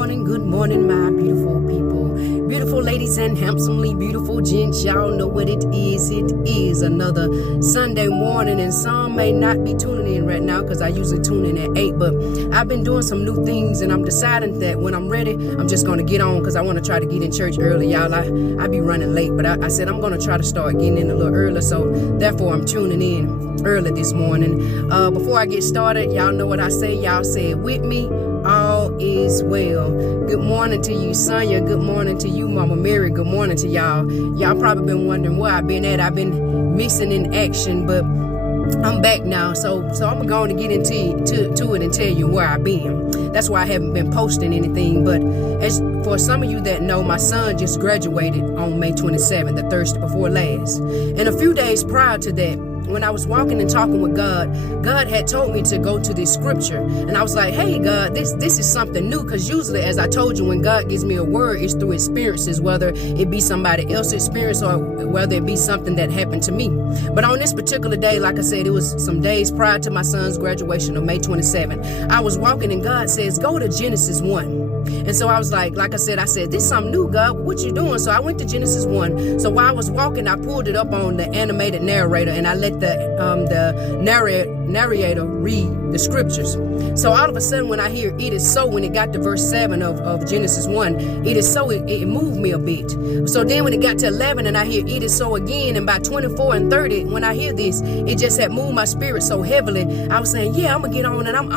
good morning, my beautiful people. Beautiful ladies and handsomely beautiful gents. Y'all know what it is. It is another Sunday morning, and some may not be tuning in right now because I usually tune in at 8, but I've been doing some new things, and I'm deciding that when I'm ready, I'm just going to get on because I want to try to get in church early, y'all. I be running late, but I said I'm going to try to start getting in a little early, so therefore I'm tuning in early this morning. Before I get started, y'all know what I say. Y'all say it with me. All is well. Good morning to you, Sonia. Good morning to you, Mama Mary. Good morning to y'all. Y'all probably been wondering where I've been at. I've been missing in action, but I'm back now. So I'm going to get into it and tell you where I've been. That's why I haven't been posting anything. But as for some of you that know, my son just graduated on May 27th, the Thursday before last. And a few days prior to that, when I was walking and talking with God, God had told me to go to this scripture. And I was like, hey, God, this is something new. Because usually, as I told you, when God gives me a word, it's through experiences, whether it be somebody else's experience or whether it be something that happened to me. But on this particular day, like I said, it was some days prior to my son's graduation on May 27th. I was walking and God says, go to Genesis 1. And so I was like I said, this is something new, God. What you doing? So I went to Genesis 1. So while I was walking, I pulled it up on the animated narrator and I let the narrator read the scriptures. So all of a sudden, when I hear it is so, when it got to verse 7 of Genesis 1, it is so, it moved me a bit. So then when it got to 11 and I hear it is so again, and by 24 and 30, when I hear this, it just had moved my spirit so heavily. I was saying, yeah, I'm going to get on and I'm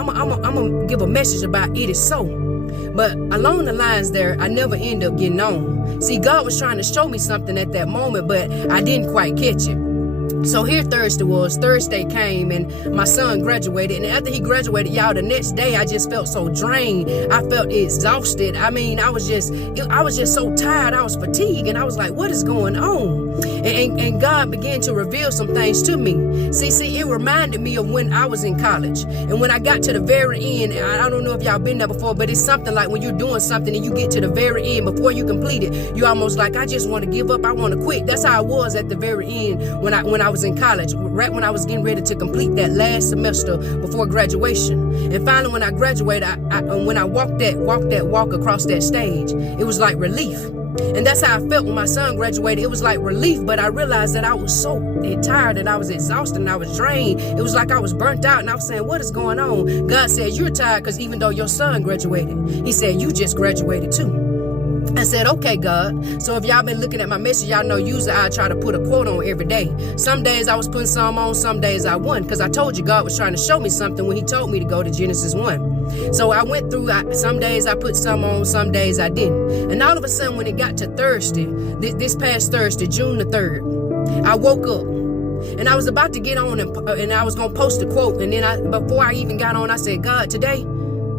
going to give a message about it is so. But along the lines there, I never end up getting on. See, God was trying to show me something at that moment, but I didn't quite catch it. So here Thursday came and my son graduated. And after he graduated, y'all, the next day I just felt so drained. I felt exhausted. I mean, I was just so tired. I was fatigued. And I was like, what is going on? And God began to reveal some things to me. See, it reminded me of when I was in college. And when I got to the very end, I don't know if y'all been there before, but it's something like when you're doing something and you get to the very end, before you complete it, you're almost like, I just want to give up. I want to quit. That's how I was at the very end when I was in college, right when I was getting ready to complete that last semester before graduation. And finally, when I graduated, when I walked that walk across that stage, it was like relief. And that's how I felt when my son graduated. It was like relief, but I realized that I was so tired and I was exhausted and I was drained. It was like I was burnt out and I was saying, what is going on? God said, you're tired because even though your son graduated, he said, you just graduated too. I said, okay, God. So if y'all been looking at my message, y'all know usually I try to put a quote on every day. Some days I was putting some on, some days I wasn't, because I told you God was trying to show me something when he told me to go to Genesis 1. So I went through, some days I put some on, some days I didn't. And all of a sudden when it got to Thursday, this past Thursday, June the 3rd, I woke up. And I was about to get on and I was going to post a quote. And then before I even got on, I said, God, today,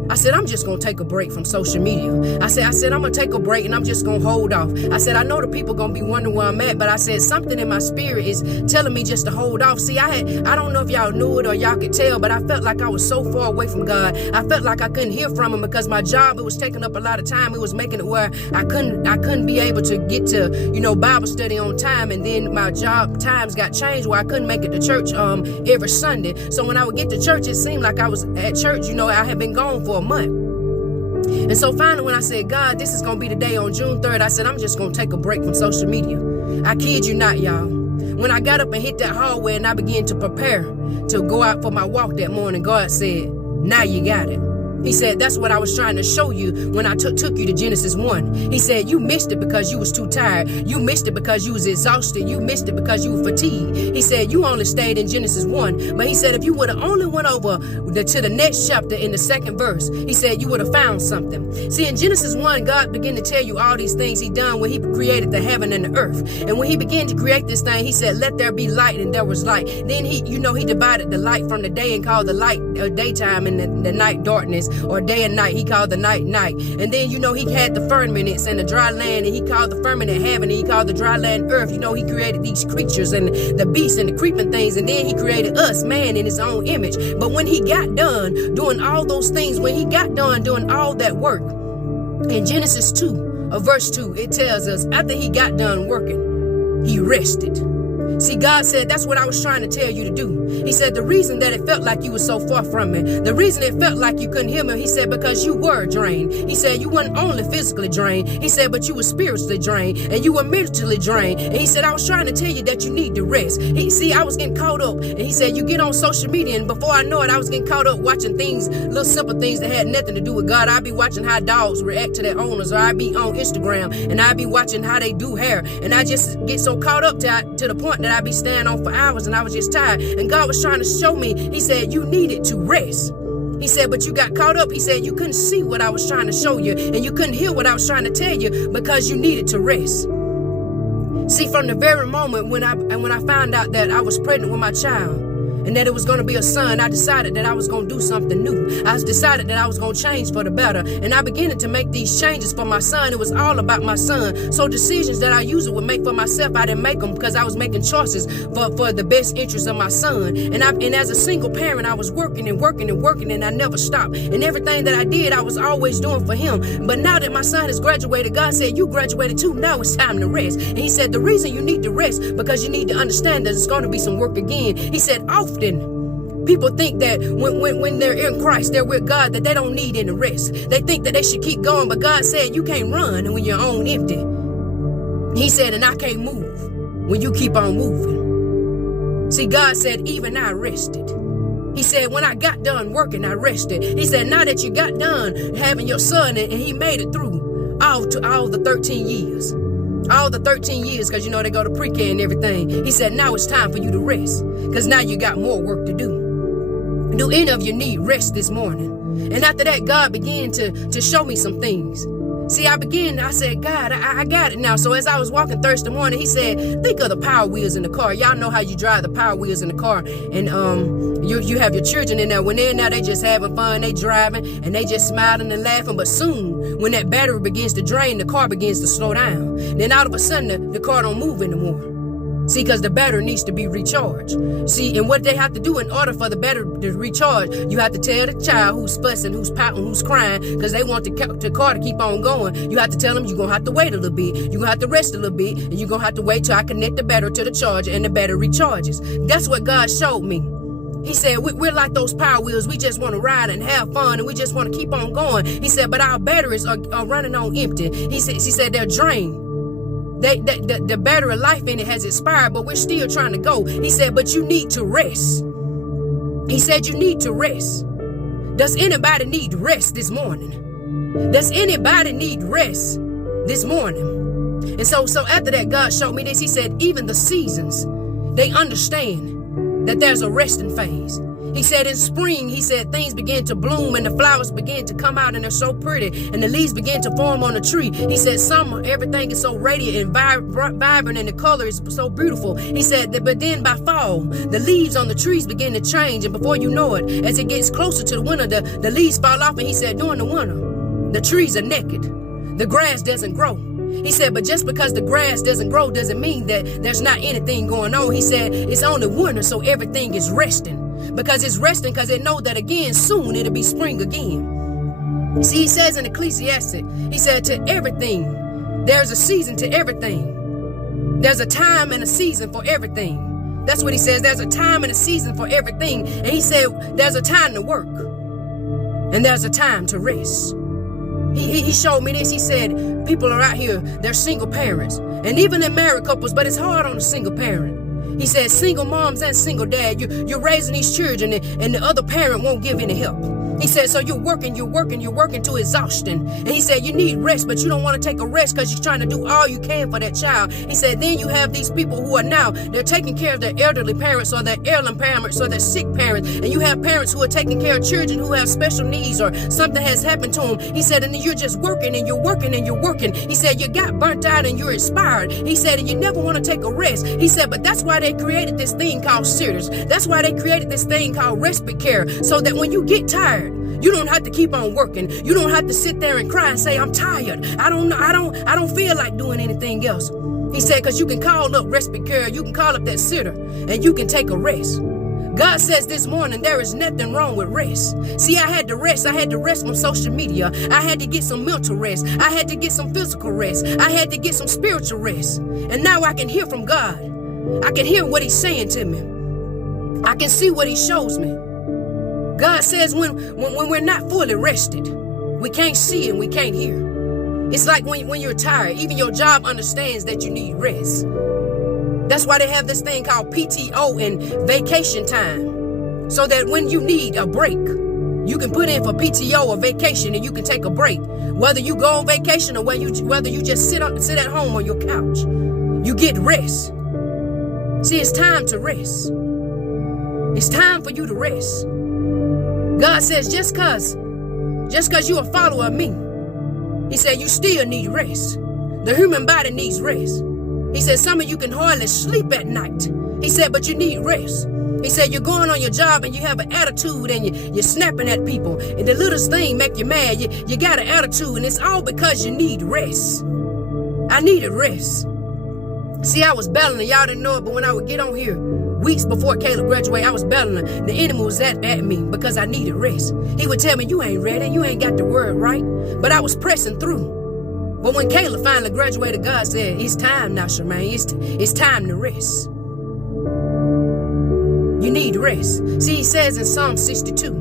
I said, I'm just going to take a break from social media. I said, I'm going to take a break and I'm just going to hold off. I said, I know the people going to be wondering where I'm at, but I said, something in my spirit is telling me just to hold off. See, I don't know if y'all knew it or y'all could tell, but I felt like I was so far away from God. I felt like I couldn't hear from him because my job, it was taking up a lot of time. It was making it where I couldn't be able to get to, Bible study on time. And then my job times got changed where I couldn't make it to church every Sunday. So when I would get to church, it seemed like I was at church, I had been gone for a month. And so finally when I said, God, this is going to be the day on June 3rd, I said, I'm just going to take a break from social media. I kid you not, y'all. When I got up and hit that hallway and I began to prepare to go out for my walk that morning, God said, now you got it. He said, that's what I was trying to show you when I took you to Genesis 1. He said, you missed it because you was too tired. You missed it because you was exhausted. You missed it because you were fatigued. He said, you only stayed in Genesis 1. But he said, if you would have only went over to the next chapter in the second verse, he said, you would have found something. See, in Genesis 1, God began to tell you all these things he done when he created the heaven and the earth. And when he began to create this thing, he said, let there be light, and there was light. Then he divided the light from the day and called the light daytime and the night darkness. Or day and night, he called the night. And then, he had the firmaments and the dry land, and he called the firmament heaven, and he called the dry land earth. He created these creatures and the beasts and the creeping things, and then he created us, man, in his own image. But when he got done doing all those things, when he got done doing all that work, in Genesis 2, verse 2, it tells us, after he got done working, he rested. See, God said, that's what I was trying to tell you to do. He said, the reason that it felt like you were so far from me, the reason it felt like you couldn't hear me, he said, because you were drained. He said, you weren't only physically drained. He said, but you were spiritually drained and you were mentally drained. And he said, I was trying to tell you that you need to rest. See, I was getting caught up. And he said, you get on social media, and before I know it, I was getting caught up watching things, little simple things that had nothing to do with God. I'd be watching how dogs react to their owners, or I'd be on Instagram and I'd be watching how they do hair. And I just get so caught up to the point that I'd be staying on for hours and I was just tired. And God was trying to show me, he said, you needed to rest. He said, but you got caught up. He said, you couldn't see what I was trying to show you, and you couldn't hear what I was trying to tell you because you needed to rest. See, from the very moment when I found out that I was pregnant with my child, and that it was going to be a son, I decided that I was going to do something new. I decided that I was going to change for the better. And I began to make these changes for my son. It was all about my son. So decisions that I usually would make for myself, I didn't make them because I was making choices for the best interest of my son. And as a single parent, I was working and working and working, and I never stopped. And everything that I did, I was always doing for him. But now that my son has graduated, God said, you graduated too. Now it's time to rest. And he said, the reason you need to rest, because you need to understand that it's going to be some work again. He said, often people think that when they're in Christ, they're with God, that they don't need any rest. They think that they should keep going, but God said you can't run when you're on empty. He said, and I can't move when you keep on moving. See, God said, even I rested. He said, when I got done working, I rested. He said, now that you got done having your son and he made it through all the 13 years. All the 13 years, because you know they go to pre-K and everything. He said, now it's time for you to rest, because now you got more work to do. Do any of you need rest this morning? And after that, God began to show me some things. See, I said, God, I got it now. So as I was walking Thursday morning, he said, think of the power wheels in the car. Y'all know how you drive the power wheels in the car. And you have your children in there. When they're in there, they just having fun. They driving and they just smiling and laughing. But soon, when that battery begins to drain, the car begins to slow down. Then all of a sudden, the car don't move anymore. See, because the battery needs to be recharged. See, and what they have to do in order for the battery to recharge, you have to tell the child who's fussing, who's pouting, who's crying, because they want the car to keep on going. You have to tell them you're going to have to wait a little bit. You're going to have to rest a little bit, and you're going to have to wait till I connect the battery to the charger and the battery recharges. That's what God showed me. He said, we're like those power wheels. We just want to ride and have fun, and we just want to keep on going. He said, but our batteries are running on empty. He said they're drained. The battery life in it has expired, but we're still trying to go. He said, but you need to rest. He said, you need to rest. Does anybody need rest this morning? Does anybody need rest this morning? And so after that, God showed me this. He said, even the seasons, they understand that there's a resting phase. He said in spring, he said things begin to bloom and the flowers begin to come out and they're so pretty and the leaves begin to form on the tree. He said summer, everything is so radiant and vibrant and the color is so beautiful. He said that, but then by fall, the leaves on the trees begin to change, and before you know it, as it gets closer to the winter, the leaves fall off. And he said during the winter, the trees are naked. The grass doesn't grow. He said, but just because the grass doesn't grow doesn't mean that there's not anything going on. He said it's only winter, so everything is resting. Because it's resting because it knows that again, soon it'll be spring again. See, he says in Ecclesiastes, he said to everything, there's a season to everything. There's a time and a season for everything. That's what he says. There's a time and a season for everything. And he said, there's a time to work and there's a time to rest. He showed me this. He said, people are out here, they're single parents, and even in married couples, but it's hard on a single parent. He said, single moms and single dad, you're raising these children and the other parent won't give any help. He said, so you're working to exhaustion. And he said, you need rest, but you don't want to take a rest because you're trying to do all you can for that child. He said, then you have these people who are now, they're taking care of their elderly parents or their ailing parents or their sick parents. And you have parents who are taking care of children who have special needs or something has happened to them. He said, and then you're just working and you're working and you're working. He said, you got burnt out and you're expired. He said, and you never want to take a rest. He said, but that's why they created this thing called sitters. That's why they created this thing called respite care, so that when you get tired, you don't have to keep on working. You don't have to sit there and cry and say, I'm tired. I don't feel like doing anything else. He said, because you can call up respite care, you can call up that sitter, and you can take a rest. God says this morning, there is nothing wrong with rest. See, I had to rest. I had to rest from social media. I had to get some mental rest. I had to get some physical rest. I had to get some spiritual rest. And now I can hear from God. I can hear what he's saying to me. I can see what he shows me. God says when we're not fully rested, we can't see and we can't hear. It's like when you're tired, even your job understands that you need rest. That's why they have this thing called PTO and vacation time. So that when you need a break, you can put in for PTO or vacation and you can take a break. Whether you go on vacation or whether you just sit at home on your couch, you get rest. See, it's time to rest. It's time for you to rest. God says just cause you're a follower of me, he said you still need rest. The human body needs rest. He said some of you can hardly sleep at night. He said, but you need rest. He said you're going on your job and you have an attitude and you're snapping at people and the littlest thing make you mad. You got an attitude and it's all because you need rest. I needed rest. See, I was battling, y'all didn't know it, but when I would get on here weeks before Caleb graduated, I was battling. The enemy was at me because I needed rest. He would tell me, you ain't ready, you ain't got the word right. But I was pressing through. But when Caleb finally graduated, God said, it's time now, Sharmaine. It's time to rest. You need rest. See, he says in Psalm 62.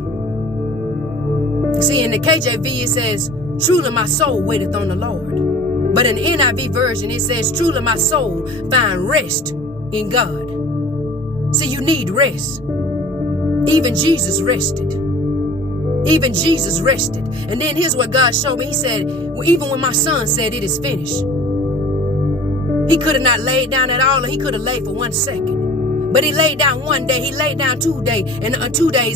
See, in the KJV, it says, truly my soul waiteth on the Lord. But in the NIV version, it says, truly my soul find rest in God. See, you need rest. Even Jesus rested. Even Jesus rested. And then here's what God showed me. He said, well, even when my son said it is finished, he could have not laid down at all, or he could have laid for 1 second. But he laid down 1 day, he laid down 2 days,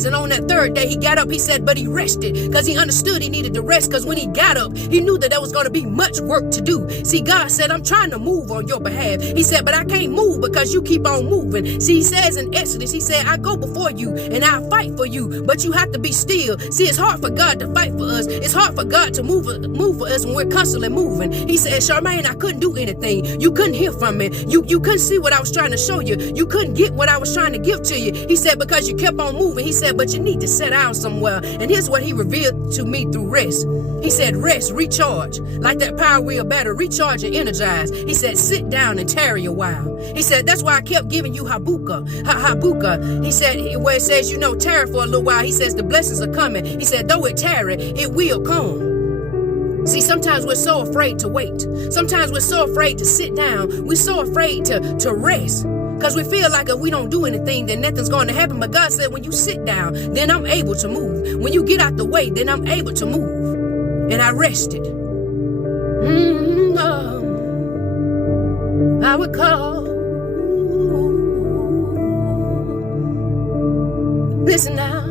and on that third day he got up, he said, but he rested, because he understood he needed to rest, because when he got up, he knew that there was going to be much work to do. See, God said, I'm trying to move on your behalf. He said, but I can't move because you keep on moving. See, he says in Exodus, he said, I go before you and I fight for you, but you have to be still. See, it's hard for God to fight for us. It's hard for God to move for us when we're constantly moving. He said, Sharmaine, I couldn't do anything. You couldn't hear from me. You couldn't see what I was trying to show you. You couldn't get what I was trying to give to you. He said, because you kept on moving. He said, but you need to sit down somewhere. And here's what he revealed to me through rest. He said, rest, recharge. Like that Power Wheel battery, recharge and energize. He said, sit down and tarry a while. He said, that's why I kept giving you Habakkuk. He said, where it says, tarry for a little while. He says, the blessings are coming. He said, though it tarry, it will come. See, sometimes we're so afraid to wait. Sometimes we're so afraid to sit down. We're so afraid to rest. Because we feel like if we don't do anything, then nothing's going to happen. But God said, when you sit down, then I'm able to move. When you get out the way, then I'm able to move. And I rested. I would call. Listen now.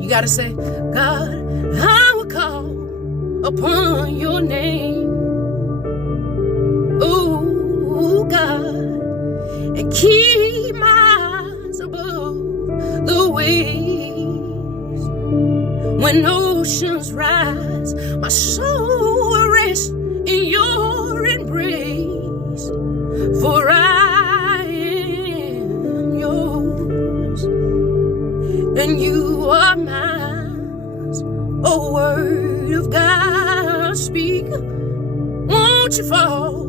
You got to say, God, I would call upon your name. Oh, God. And keep my eyes above the waves. When oceans rise, my soul will rest in your embrace. For I am yours, and you are mine. Oh, word of God, speak. Won't you fall,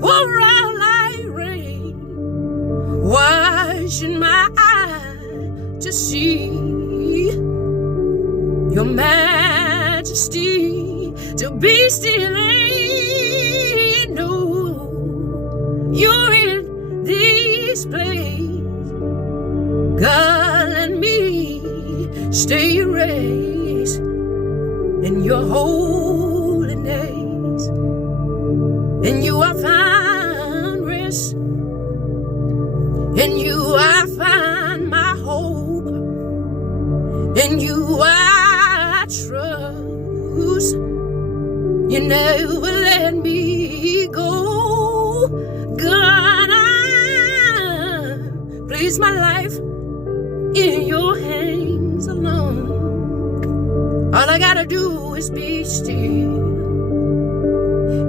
pour out like rain? Why should my eye to see your majesty, to be still and know you're in this place? God, let me stay raised in your holiness, and you are found rest. In you I find my hope. In you I trust. You never let me go. God, I place my life in your hands alone. All I gotta do is be still.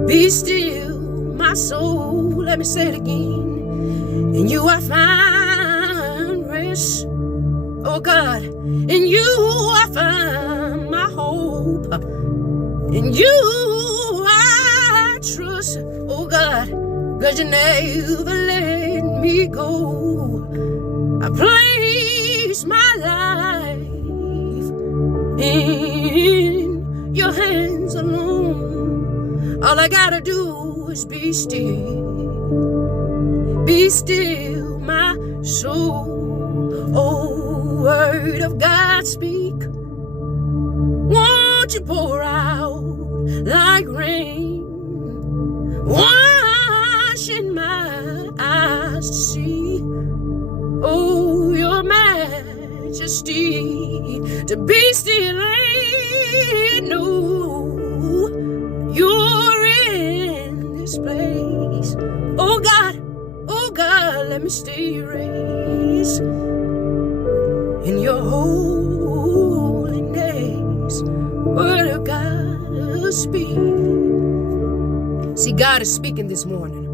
Be still, my soul. Let me say it again. In you I find rest, oh God. In you I find my hope. In you I trust, oh God. 'Cause you never let me me go. I place my life in your hands alone. All I gotta do is be still my soul. Oh, word of God, speak. Won't you pour out like rain, washing my eyes to see, oh, your majesty, to be still and know you're in this place. Oh God, let me stay raised in your holiness. Word of God, speak. See, God is speaking this morning.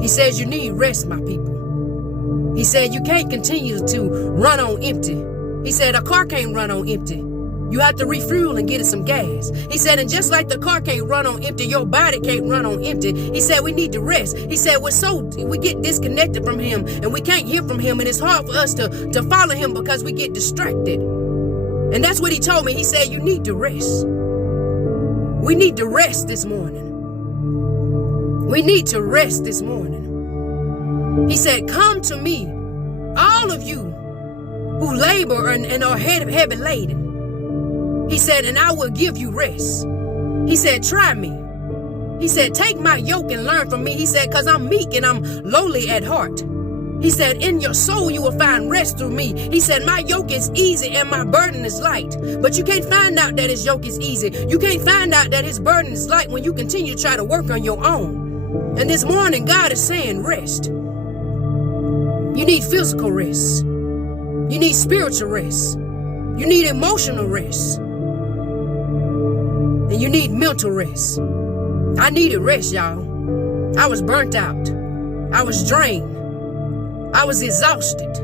He says you need rest, my people. He said you can't continue to run on empty. He said a car can't run on empty. You have to refuel and get it some gas. He said, and just like the car can't run on empty, your body can't run on empty. He said we need to rest. He said we get disconnected from him and we can't hear from him, and it's hard for us to follow him because we get distracted. And that's what he told me. He said you need to rest. We need to rest this morning. We need to rest this morning. He said, come to me, all of you who labor and are heavy laden. He said, and I will give you rest. He said, try me. He said, take my yoke and learn from me. He said, because I'm meek and I'm lowly at heart. He said, in your soul you will find rest through me. He said, my yoke is easy and my burden is light. But you can't find out that his yoke is easy. You can't find out that his burden is light when you continue to try to work on your own. And this morning, God is saying rest. You need physical rest. You need spiritual rest. You need emotional rest. And you need mental rest. I needed rest, y'all. I was burnt out. I was drained. I was exhausted.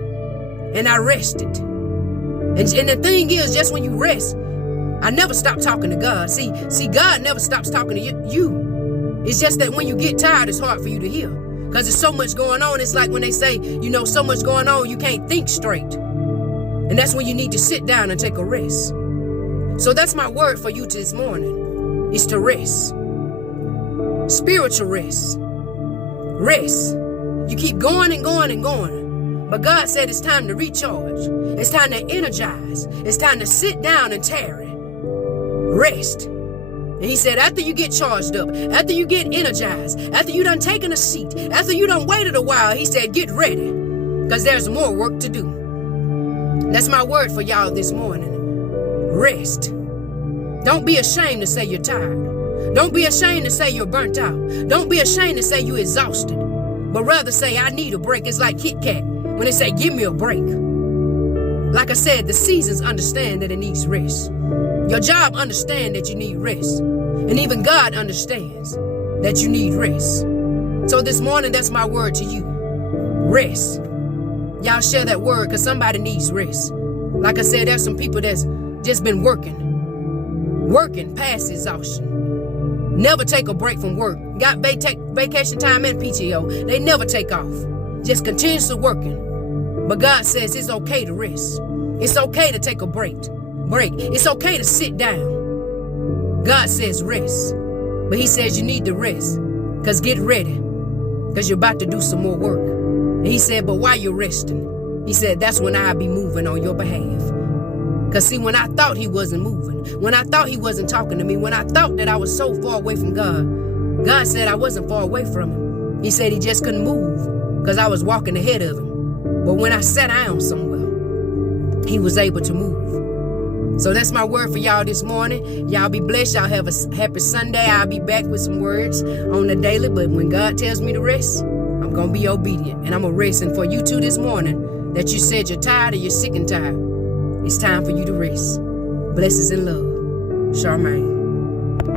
And I rested. And the thing is, just when you rest, I never stopped talking to God. See, God never stops talking to you. It's just that when you get tired, it's hard for you to hear. Because there's so much going on. It's like when they say, so much going on, you can't think straight. And that's when you need to sit down and take a rest. So that's my word for you this morning, is to rest. Spiritual rest. Rest. You keep going and going and going. But God said it's time to recharge. It's time to energize. It's time to sit down and tarry. Rest. And he said, after you get charged up, after you get energized, after you done taken a seat, after you done waited a while, he said, get ready, because there's more work to do. That's my word for y'all this morning. Rest. Don't be ashamed to say you're tired. Don't be ashamed to say you're burnt out. Don't be ashamed to say you're exhausted. But rather say, I need a break. It's like Kit Kat when they say, give me a break. Like I said, the seasons understand that it needs rest. Your job understands that you need rest. And even God understands that you need rest. So this morning, that's my word to you. Rest. Y'all share that word, because somebody needs rest. Like I said, there's some people that's just been working past exhaustion. Never take a break from work. Got vacation time and PTO. They never take off. Just continuously working. But God says it's okay to rest. It's okay to take a break. It's okay to sit down. God says rest. But he says you need to rest. Because get ready. Because you're about to do some more work. And he said, but while you're resting, he said, that's when I'll be moving on your behalf. Because see, when I thought he wasn't moving, when I thought he wasn't talking to me, when I thought that I was so far away from God, God said I wasn't far away from him. He said he just couldn't move because I was walking ahead of him. But when I sat down somewhere, he was able to move. So that's my word for y'all this morning. Y'all be blessed. Y'all have a happy Sunday. I'll be back with some words on the daily. But when God tells me to rest, I'm going to be obedient. And I'm going to rest. And for you too this morning, that you said you're tired or you're sick and tired, it's time for you to rest. Blessings and love. Sharmaine.